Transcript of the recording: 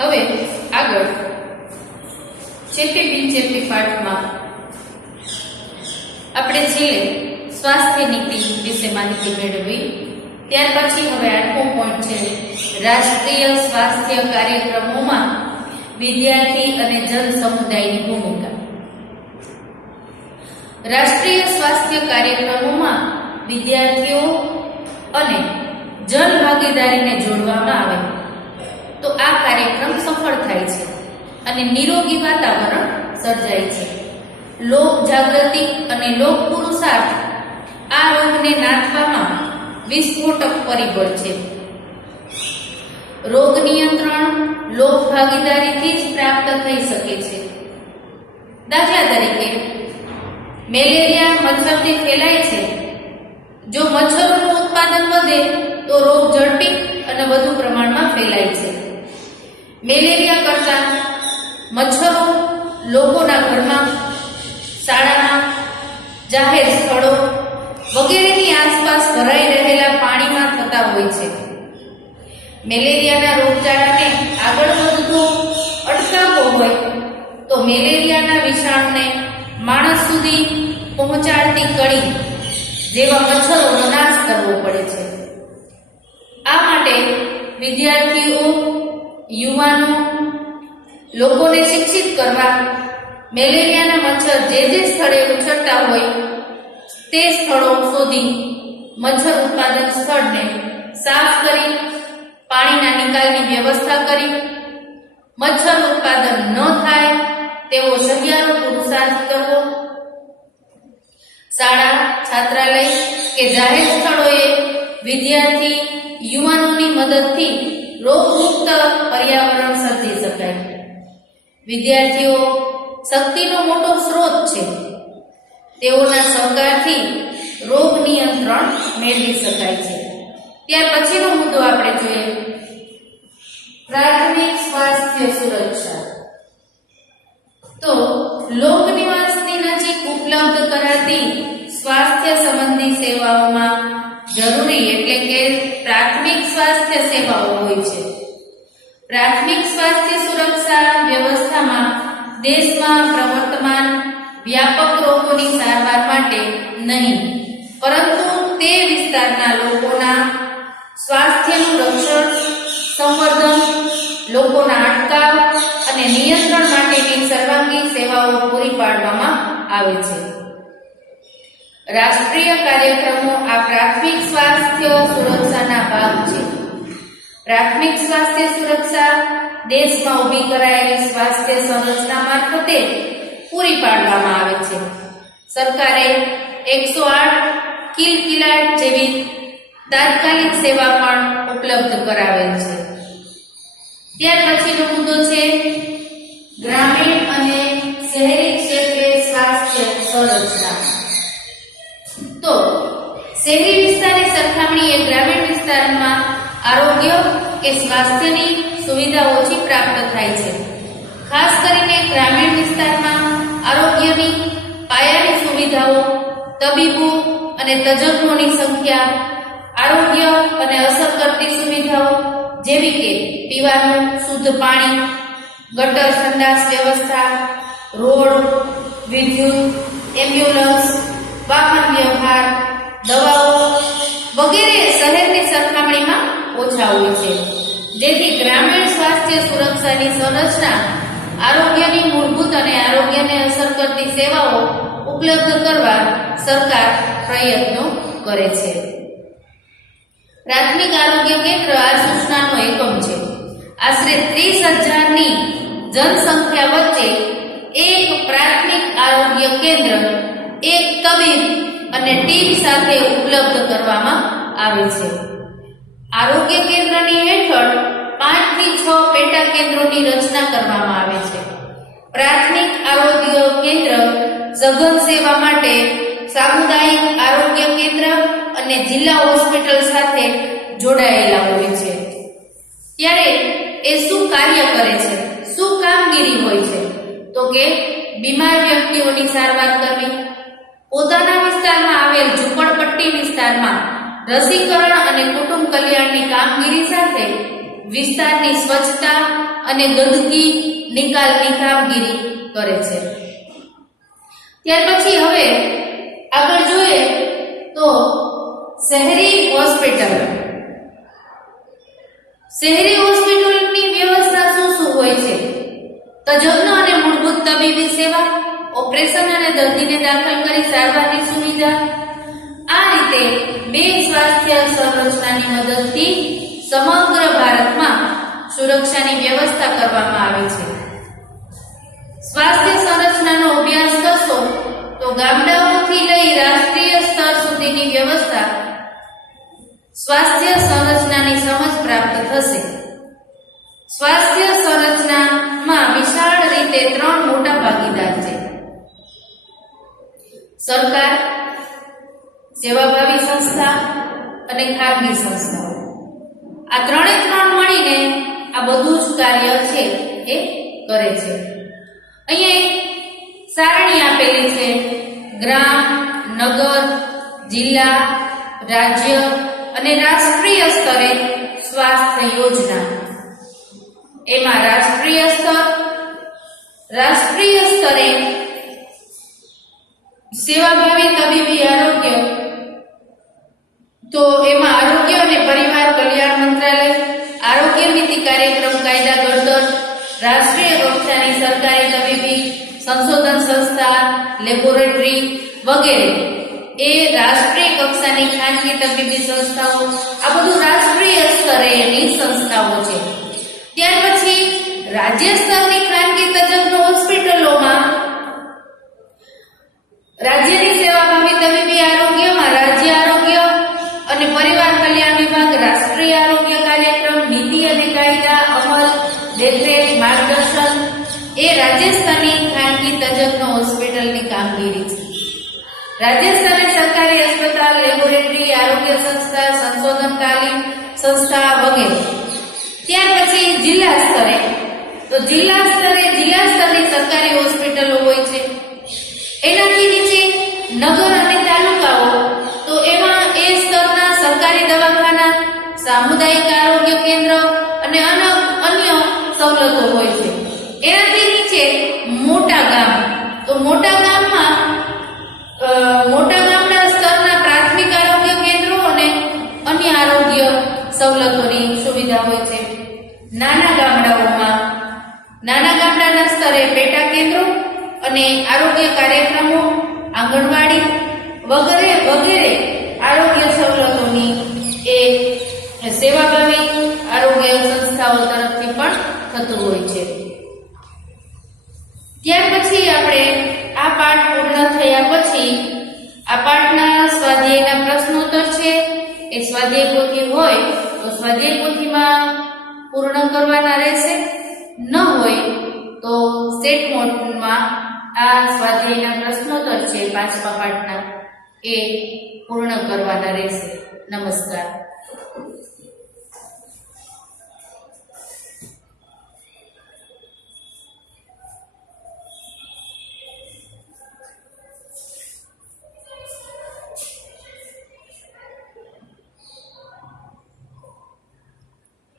હવે આગળ ચેપી બિનચેપી પાઠમાં આપણે છેલ્લે સ્વાસ્થ્ય નીતિ વિશે માહિતી મેળવી. ત્યાર પછી હવે 8મો પોઈન્ટ છે રાષ્ટ્રીય સ્વાસ્થ્ય કાર્યક્રમોમાં વિદ્યાર્થી અને જન સમુદાયની ભૂમિકા. રાષ્ટ્રીય સ્વાસ્થ્ય કાર્યક્રમોમાં વિદ્યાર્થીઓ અને જન ભાગીદારીને જોડવામાં આવે તો આ કાર્યક્રમ સફળ થાય છે અને નિરોગી વાતાવરણ સર્જાય છે. લોક જાગૃતિ અને લોક પુરુષાર્થ આ રોગને નાથવામાં વિસ્ફોટક પરિબળ છે. રોગ નિયંત્રણ લોક ભાગીદારીથી જ પ્રાપ્ત થઈ શકે છે. દાખલા તરીકે મેલેરિયા મચ્છરથી ફેલાય છે. જો મચ્છરોનું ઉત્પાદન વધે તો રોગ ઝડપી અને વધુ પ્રમાણમાં ફેલાય છે. મેલેરિયા કરતા મચ્છરો લોકોના ઘરમાં, શાળામાં, જાહેર સ્થળો વગેરેની આસપાસ ભરાઈ રહેલા પાણીમાં થતા હોય છે. મેલેરિયાના રોગચાળાને આગળ વધતો અટકાવવો હોય તો મેલેરિયાના વિષાણુને માણસ સુધી પહોંચાડતી કળી જેવા મચ્છરોનો નાશ કરવો પડે છે. આ માટે વિદ્યાર્થીઓ, યુવાનો, લોકોને શિક્ષિત કરવા મેલેરિયાના મચ્છર જે સ્થળે ઉછળતા હોય તે સ્થળો શોધી મચ્છર ઉત્પાદન સ્થળને સાફ કરી પાણીના નિકાલની વ્યવસ્થા કરી મચ્છર ઉત્પાદન ન થાય તેવો સહિયારો પુરુષાર્થ કરવો. શાળા, છાત્રાલય કે જાહેર સ્થળોએ વિદ્યાર્થી, યુવાનોની મદદથી રોગમુક્ત પર્યાવરણ સર્જી શકાય. વિદ્યાર્થીઓ શક્તિનો મોટો સ્ત્રોત છે. તેઓના સહકારથી રોગ નિયંત્રણ મેળવી શકાય છે. ત્યાર પછીનો મુદ્દો આપણે જોઈએ પ્રાથમિક સ્વાસ્થ્ય સુરક્ષા. તો લોક નિવાસની નજીક ઉપલબ્ધ કરાતી સ્વાસ્થ્ય સંબંધી સેવાઓમાં જરૂરી એટલે કે પ્રાથમિક સ્વાસ્થ્ય સેવાઓ હોય છે. પ્રાથમિક સ્વાસ્થ્ય સુરક્ષા વ્યવસ્થામાં દેશમાં પ્રવર્તમાન વ્યાપક રોગોની સારવાર માટે નહીં, પરંતુ તે વિસ્તારના લોકોના સ્વાસ્થ્યનું રક્ષણ, સંવર્ધન, લોકોના અટકાવ અને નિયંત્રણ માટેની સર્વાંગી સેવાઓ પૂરી પાડવામાં આવે છે. રાષ્ટ્રીય કાર્યક્રમો આ પ્રાથમિક સ્વાસ્થ્ય સુરક્ષાના ભાગ છે. પ્રાથમિક સ્વાસ્થ્ય સુરક્ષા દેશમાં ઊભી કરાયેલી સ્વાસ્થ્ય સંરચના મારફતે પૂરી પાડવામાં આવે છે. સરકારે 108 કિલકિલાટ જેવી તાત્કાલિક સેવા પણ ઉપલબ્ધ કરાવેલ છે. ત્યાર પછીનો મુદ્દો છે ગ્રામીણ અને શહેરી ક્ષેત્રે સ્વાસ્થ્ય સંરચના. તો શહેરી વિસ્તારની સરખામણીએ ગ્રામીણ વિસ્તારમાં આરોગ્ય કે સ્વાસ્થ્યની સુવિધા ઓછી પ્રાપ્ત થાય છે. ખાસ કરીને ગ્રામીણ વિસ્તારમાં આરોગ્યની પાયાની સુવિધાઓ, તબીબો અને તજજ્ઞોની સંખ્યા, આરોગ્ય અને અસર કરતી સુવિધાઓ જેવી કે પીવાનું શુદ્ધ પાણી, ગટર સંડાસ વ્યવસ્થા, રોડ, વિદ્યુત, એમ્બ્યુલન્સ, વાહન વ્યવહાર, દવાઓ વગેરે શહેરની સરખામણીમાં ઓછા હોય છે. જેથી ગ્રામીણ સ્વાસ્થ્ય સુરક્ષાની સંરચના આરોગ્યની મૂળભૂત અને આરોગ્યને અસર કરતી સેવાઓ ઉપલબ્ધ કરવા સરકાર પ્રયત્નો કરે છે. પ્રાથમિક આરોગ્ય કેન્દ્ર આ સૂચનાનો એકમ છે. આશરે 30,000ની જનસંખ્યા વચ્ચે એક પ્રાથમિક આરોગ્ય કેન્દ્ર એક તબીબ અને ટીમ સાથે ઉપલબ્ધ કરવામાં આવે છે. આરોગ્ય કેન્દ્રની હેઠળ 5 થી 6 પેટા કેન્દ્રોની રચના કરવામાં આવે છે. પ્રાથમિક આરોગ્ય કેન્દ્ર સઘન સેવા માટે સામુદાયિક આરોગ્ય કેન્દ્ર અને જિલ્લા હોસ્પિટલ સાથે જોડાયેલા હોય છે. ત્યારે એ શું કાર્ય કરે છે, શું કામગીરી હોય છે? તો કે બીમાર વ્યક્તિઓની સારવાર કરવી, પોતાના વિસ્તારમાં આવેલ ઝૂંપડપટ્ટી વિસ્તારમાં રસીકરણ અને કુટુંબ કલ્યાણની કામગીરી સાથે વિસ્તારની સ્વચ્છતા અને ગંદકી નિકાલની કામગીરી કરે છે. ત્યાર પછી હવે આગળ જોઈએ તો શહેરી હોસ્પિટલ. શહેરી હોસ્પિટલની વ્યવસ્થા શું હોય છે? તજજ્ઞ અને મૂળભૂત તબીબી સેવા, ઓપરેશન અને દર્દીને દાખલ કરી સારવારની સુવિધા. આ રીતે બે સ્વાસ્થ્ય સંરચનાની મદદથી સમગ્ર ભારતમાં સુરક્ષાની વ્યવસ્થા કરવામાં આવે છે. સ્વાસ્થ્ય સંરચનાનો અભ્યાસ કરશો તો ગામડાઓથી લઈ રાષ્ટ્રીય સ્તર સુધીની વ્યવસ્થા સ્વાસ્થ્ય સંરચનાની સમજ પ્રાપ્ત થશે. સ્વાસ્થ્ય સંરચનામાં વિશાળ રીતે ત્રણ મોટા ભાગીદાર છે: સરકાર, સેવાભાવી સંસ્થા અને ખાનગી સંસ્થાઓ. આ ત્રણે ત્રણ મળીને આ બધું જ કાર્ય છે એ કરે છે. અહીંયા એક સારણી આપેલી છે: ગ્રામ, નગર, જિલ્લા, રાજ્ય અને રાષ્ટ્રીય સ્તરે સ્વાસ્થ્ય યોજના. એમાં રાષ્ટ્રીય સ્તરે સેવાભાવી તબીબી આરોગ્ય, તો એમાં આરોગ્ય અને પરિવાર કલ્યાણ મંત્રાલય, આરોગ્ય નીતિ કાર્યક્રમ કાયદા ઘડતર, રાષ્ટ્રીય કક્ષાની સરકારી તબીબી સંશોધન સંસ્થા, લેબોરેટરી વગેરે એ રાષ્ટ્રીય કક્ષાની ખાનગી તબીબી સંસ્થાઓ. આ બધું રાષ્ટ્રીય સ્તરેની સંસ્થાઓ છે. ત્યાર પછી રાજ્ય સ્તરની ખાનગી તજજ્ઞ હોસ્પિટલોમાં રાજ્યની સેવાભાવી તબીબી આરોગ્યમાં રાજ્ય આરોગ્ય અને પરિવાર કલ્યાણ વિભાગ, રાષ્ટ્રીય આરોગ્ય કાર્યક્રમ, નીતિ અને કાયદા અમલ, દેખરેખ, માર્ગદર્શન એ રાજ્ય સ્તરની ખાનગી તજજ્ઞ હોસ્પિટલની કામગીરી છે. રાજ્ય સ્તરે સરકારી અસ્પતાલ, લેબોરેટરી, આરોગ્ય સંસ્થા, સંશોધન તાલીમ સંસ્થા વગેરે. ત્યાર પછી જિલ્લા સ્તરે, તો જિલ્લા સ્તરની સરકારી હોસ્પિટલો હોય છે. એનાથી નીચે નગર અને તાલુકાઓ, તો એમાં એ સ્તરના સરકારી દવાખાના, સામુદાયિક આરોગ્ય કેન્દ્ર અને અન્ય સવલતો હોય છે. એનાથી નીચે મોટા ગામ, તો મોટા ગામના સ્તરના પ્રાથમિક આરોગ્ય કેન્દ્રો અને અન્ય આરોગ્ય સવલતોની સુવિધા હોય છે. નાના ગામડાના સ્તરે પેટા કેન્દ્રો અને આરોગ્ય કાર્યક્રમો, આંગણવાડી વગેરે આરોગ્ય સવલતોની એ સેવાભાવી આરોગ્ય સંસ્થાઓ તરફથી પણ થતું હોય છે. ત્યાર પછી આપણે આ પાઠ પૂર્ણ થયા પછી આ પાઠના સ્વાધ્યાયના પ્રશ્નોત્તર છે એ સ્વાધ્યાય પોથી હોય તો સ્વાધ્યાય પોથીમાં પૂર્ણ કરવાના રહેશે. ન હોય તો સેટ મોડમાં આ સ્વાધ્યાયના પ્રશ્નોત્તર છે 5મા પાઠના એ પૂર્ણ કરવાના રહેશે. નમસ્કાર.